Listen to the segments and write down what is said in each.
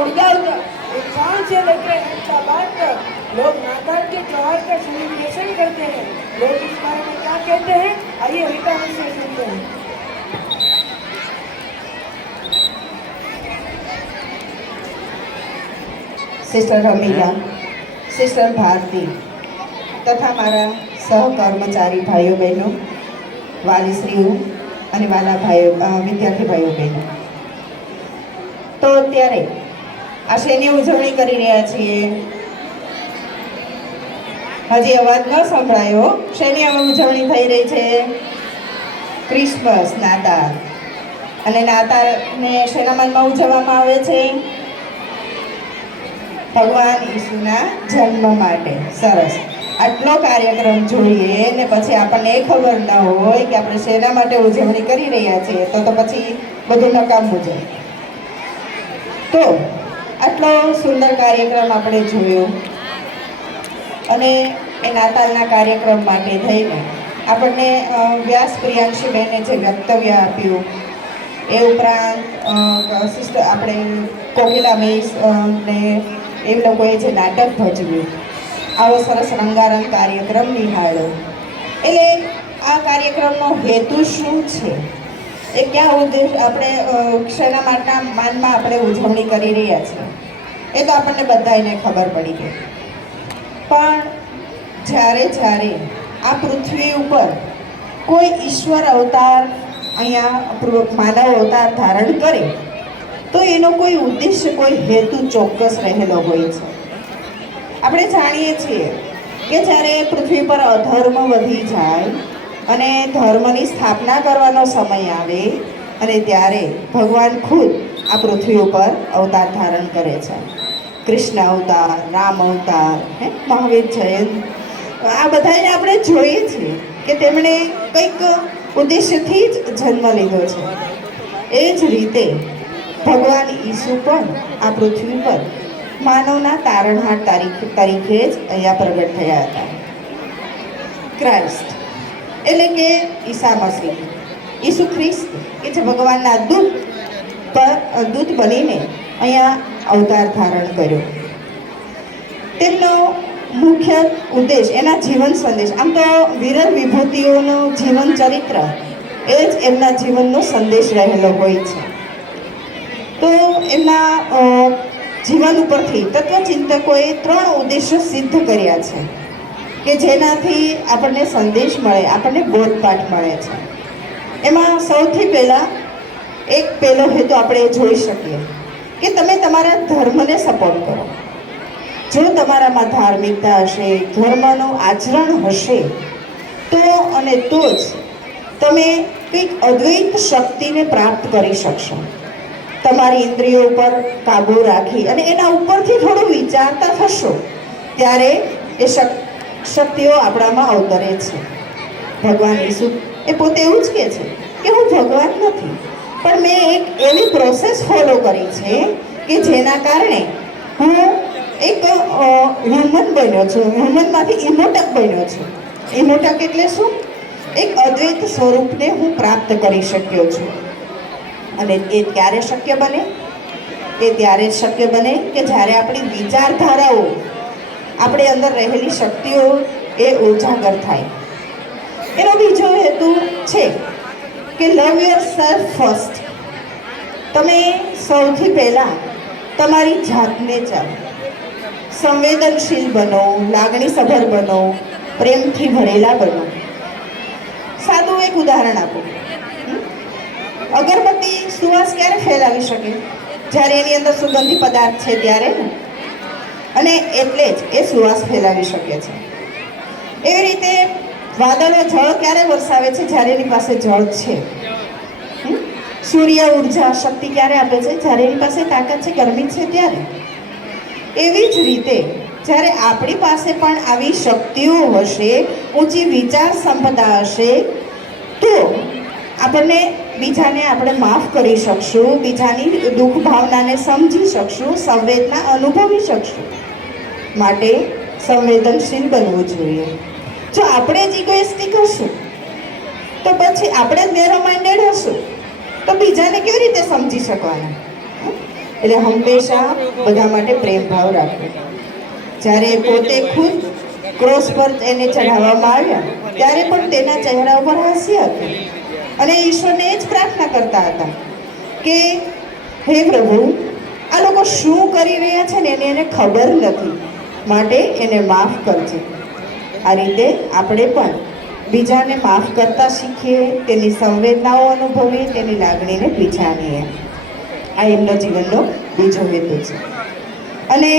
उड़ता उड़ता इंसान से लेकर हैदराबाद तक लोग नाताल के त्योहार का सेलिब्रेशन करते हैं। लोग इस बारे में क्या कहते हैं, आइए रीता से सुनते हैं। सिस्टर रमीला, सिस्टर भारती तथा मारा सहकर्मचारी भाइयों बहनों, વાલીશ્રીઓ અને વાલા ભાઈઓ, વિદ્યાર્થી ભાઈઓ બહેનો, તો અત્યારે આ શેની ઉજવણી કરી રહ્યા છીએ? હજી અવાજ ન સંભળાયો. શેની ઉજવણી થઈ રહી છે? ક્રિસમસ, નાતાલ. અને નાતાલને શેના માનમાં ઉજવવામાં આવે છે? ભગવાન ઈસુના જન્મ માટે. સરસ. આટલો કાર્યક્રમ જોઈએ ને પછી આપણને એ ખબર ન હોય કે આપણે શેના માટે ઉજવણી કરી રહ્યા છીએ, તો પછી બધું નકામું છે. તો આટલો સુંદર કાર્યક્રમ આપણે જોયો અને એ નાતાલના કાર્યક્રમ માટે થઈને આપણને વ્યાસ પ્રિયાંશી બહેને જે વક્તવ્ય આપ્યું, એ ઉપરાંત સિસ્ટર આપણે કોકિલા મિસ ને એ લોકોએ જે નાટક ભજવ્યું, આવો સરસ રંગારંગ કાર્યક્રમ નિહાળ્યો. એટલે આ કાર્યક્રમનો હેતુ શું છે, એ ક્યાં ઉદ્દેશ, આપણે શેના માનમાં આપણે ઉજવણી કરી રહ્યા છીએ, એ તો આપણને બધાને ખબર પડી ગઈ. પણ જ્યારે જ્યારે આ પૃથ્વી ઉપર કોઈ ઈશ્વર અવતાર, અહીંયા માનવ અવતાર ધારણ કરે, તો એનો કોઈ ઉદ્દેશ્ય, કોઈ હેતુ ચોક્કસ રહેલો હોય છે. આપણે જાણીએ છીએ કે જ્યારે પૃથ્વી પર અધર્મ વધી જાય અને ધર્મની સ્થાપના કરવાનો સમય આવે, અને ત્યારે ભગવાન ખુદ આ પૃથ્વી ઉપર અવતાર ધારણ કરે છે. કૃષ્ણ અવતાર, રામ અવતાર, મહાવીર જયંત, આ બધાને આપણે જોઈએ છીએ કે તેમણે કંઈક ઉદ્દેશ્યથી જ જન્મ લીધો છે. એ જ રીતે ભગવાન ઈસુ પણ આ પૃથ્વી પર માનવના તારણહાર તરીકે જ અહીંયા પ્રગટ થયા હતા. ક્રાઇસ્ટ એટલે કે ઈસા મસીહ, ઈસુ ખ્રિસ્ત, કે જે ભગવાનના દૂત બનીને અહીંયા અવતાર ધારણ કર્યો. તેમનો મુખ્ય ઉદ્દેશ, એના જીવન સંદેશ, આમ તો વિરલ વિભૂતિઓનું જીવન ચરિત્ર એ જ એમના જીવનનો સંદેશ રહેલો હોય છે. તો એમના જીવન ઉપરથી તત્વચિંતકોએ 3 ઉદ્દેશ્યો સિદ્ધ કર્યા છે કે જેનાથી આપણને સંદેશ મળે, આપણને બોધપાઠ મળે છે. એમાં સૌથી પહેલાં પહેલો હેતુ આપણે જોઈ શકીએ કે તમે તમારા ધર્મને સપોર્ટ કરો. જો તમારામાં ધાર્મિકતા હશે, ધર્મનું આચરણ હશે, તો જ તમે કંઈક અદ્વૈત શક્તિને પ્રાપ્ત કરી શકશો. તમારી ઇન્દ્રિયો ઉપર કાબુ રાખી અને એના ઉપરથી થોડું વિચારતા થશો, ત્યારે એ શક્તિઓ આપણામાં અવતરે છે. ભગવાન ઈસુ એ પોતે એવું જ કહે છે કે હું ભગવાન નથી, પણ મેં એક એવી પ્રોસેસ ફોલો કરી છે કે જેના કારણે હું એક હ્યુમન બન્યો છું, હ્યુમનમાંથી ઇમોટક બન્યો છું. ઇમોટક એટલે શું? એક અદ્વૈત સ્વરૂપને હું પ્રાપ્ત કરી શક્યો છું. અને એ ક્યારે શક્ય બને? એ ત્યારે જ શક્ય બને કે જ્યારે આપણી વિચારધારાઓ, આપણી અંદર રહેલી શક્તિઓ એ ઉજાગર થાય. એનો બીજો હેતુ છે કે લવ યોર સેલ્ફ ફર્સ્ટ. તમે સૌથી પહેલાં તમારી જાતને ચાલો, સંવેદનશીલ બનો, લાગણીસભર બનો, પ્રેમથી ભરેલા બનો. સાદું એક ઉદાહરણ આપો. અગરબત્તી સુવાસ ક્યારે ફેલાવી શકે? જ્યારે એની અંદર સુગંધી પદાર્થ છે ત્યારે, અને એટલે જ એ સુવાસ ફેલાવી શકે છે. એવી રીતે વાદળો જળ ક્યારે વરસાવે છે? જ્યારે એની પાસે જળ છે. સૂર્ય ઉર્જા શક્તિ ક્યારે આપે છે? જ્યારે એની પાસે તાકાત છે, ગરમી છે ત્યારે. એવી જ રીતે જ્યારે આપણી પાસે પણ આવી શક્તિઓ હશે, ઊંચી વિચાર સંપદા હશે, તો આપણને બીજાને આપણે માફ કરી શકશું, બીજાની દુઃખ ભાવનાને સમજી શકશું, સંવેદના અનુભવી શકશું. માટે સંવેદનશીલ બનવું જોઈએ. જો આપણે જ ઇગોઇસ્ટિક હશું, તો પછી આપણે જ નેરો માઇન્ડેડ હશું, તો બીજાને કેવી રીતે સમજી શકવાના? એટલે હંમેશા બધા માટે પ્રેમ ભાવ રાખવો. જ્યારે પોતે ખુદ ક્રોસ પર એને ચઢાવવામાં આવ્યા ત્યારે પણ તેના ચહેરા ઉપર હાસ્ય હતું અને ઈશ્વરને એ જ પ્રાર્થના કરતા હતા કે હે પ્રભુ, આ લોકો શું કરી રહ્યા છે ને એને ખબર નથી, માટે એને માફ કરજે. આ રીતે આપણે પણ બીજાને માફ કરતા શીખીએ, તેની સંવેદનાઓ અનુભવીએ, તેની લાગણીને પીછાણીએ. આ એમનો જીવનનો બીજો હેતુ છે. અને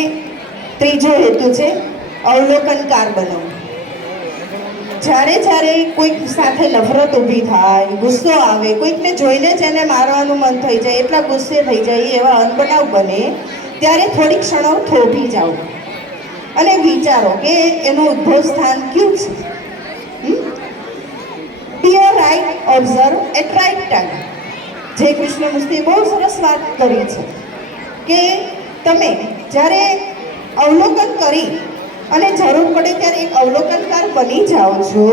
ત્રીજો હેતુ છે અવલોકનકાર બનવું. જ્યારે જ્યારે કોઈક સાથે નફરત ઊભી થાય, ગુસ્સો આવે, કોઈકને જોઈને જ એને મારવાનું મન થઈ જાય, એટલા ગુસ્સે થઈ જાય, એવા અનબનાવ બને, ત્યારે થોડી ક્ષણો થોભી જાઓ અને વિચારો કે એનું ઉદ્ભવ સ્થાન કયું છે. Be a right observe at right time. જે કૃષ્ણમૂર્તિએ બહુ સરસ વાત કરી છે કે તમે જ્યારે અવલોકન કરી અને જરૂર પડે ત્યારે એક અવલોકનકાર બની જાઓ છો,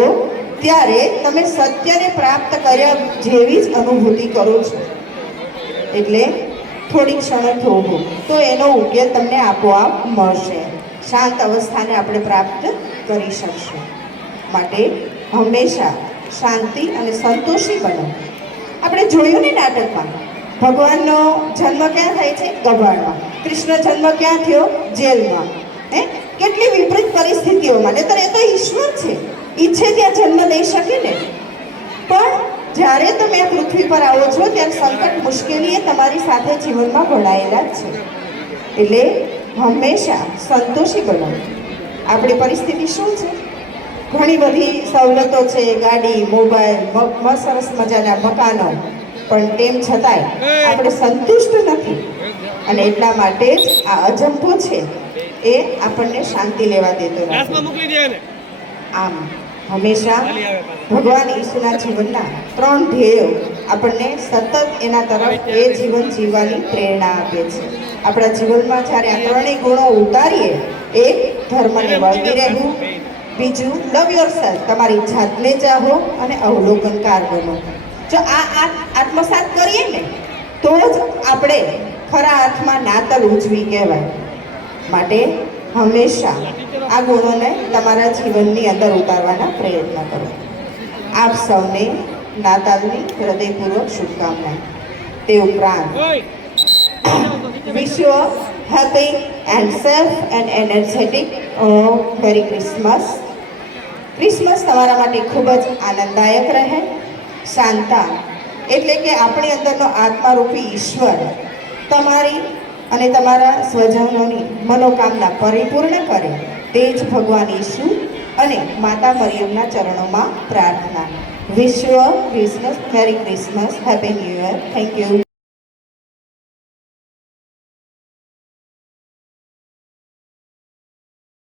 ત્યારે તમે સત્યને પ્રાપ્ત કર્યા જેવી જ અનુભૂતિ કરો છો. એટલે થોડી ક્ષણો થોભો તો એનો ઉકેલ તમને આપોઆપ મળશે. શાંત અવસ્થાને આપણે પ્રાપ્ત કરી શકશું. માટે હંમેશા શાંતિ અને સંતોષી બનો. આપણે જોયું ને નાટકમાં, ભગવાનનો જન્મ ક્યાં થાય છે? ગભાણમાં. કૃષ્ણ જન્મ ક્યાં થયો? જેલમાં. કેટલી વિપરીત પરિસ્થિતિઓમાં. નહીંતર એ તો ઈશ્વર છે, ઈચ્છે ત્યાં જન્મ લઈ શકે ને. પણ જ્યારે તમે આ પૃથ્વી પર આવો છો ત્યારે સંકટ, મુશ્કેલી એ તમારી સાથે જીવનમાં ભળાયેલા જ છે. એટલે હંમેશા સંતોષી બનો. આપણી પરિસ્થિતિ શું છે? ઘણી બધી સવલતો છે, ગાડી, મોબાઈલ, સરસ મજાના મકાનો, પણ તેમ છતાંય આપણે સંતુષ્ટ નથી. અને એટલા માટે જ આ અજંપો છે એ આપણને શાંતિ લેવા દેતો નથી. આમ હંમેશા ભગવાન ઈસુના જીવનના 3 ધ્યેયો આપણને સતત એના તરફ એ જીવન જીવવાની પ્રેરણા આપે છે. આપણા જીવનમાં જ્યારે આ 3 ગુણો ઉતારીએ, એક ધર્મને વળગી રહેવું, બીજું લવ યોરસેલ્ફ, તમારી જાતને ચાહો, અને અવલોકનકાર બનો. જો આ આત્મસાત કરીએ ને તો જ આપણે ખરા અર્થમાં નાતાલ ઉજવી કહેવાય. માટે હંમેશા આ ગુણોને તમારા જીવનની અંદર ઉતારવાના પ્રયત્ન કરો. આપ સૌને નાતાલની હૃદયપૂર્વક શુભકામના. તે ઉપરાંત wish you happy and safe and energetic merry Christmas. Christmas તમારા માટે ખૂબ જ આનંદદાયક રહે. શાંતા એટલે કે આપણી અંદરનો આત્મારૂપી ઈશ્વર તમારી અને તમારા સ્વજનોની મનોકામના પરિપૂર્ણ કરે, તે જ ભગવાન ઈસુ અને માતા મરિયમના ચરણોમાં પ્રાર્થના. Wish you Christmas, merry Christmas, happy new year. Thank you.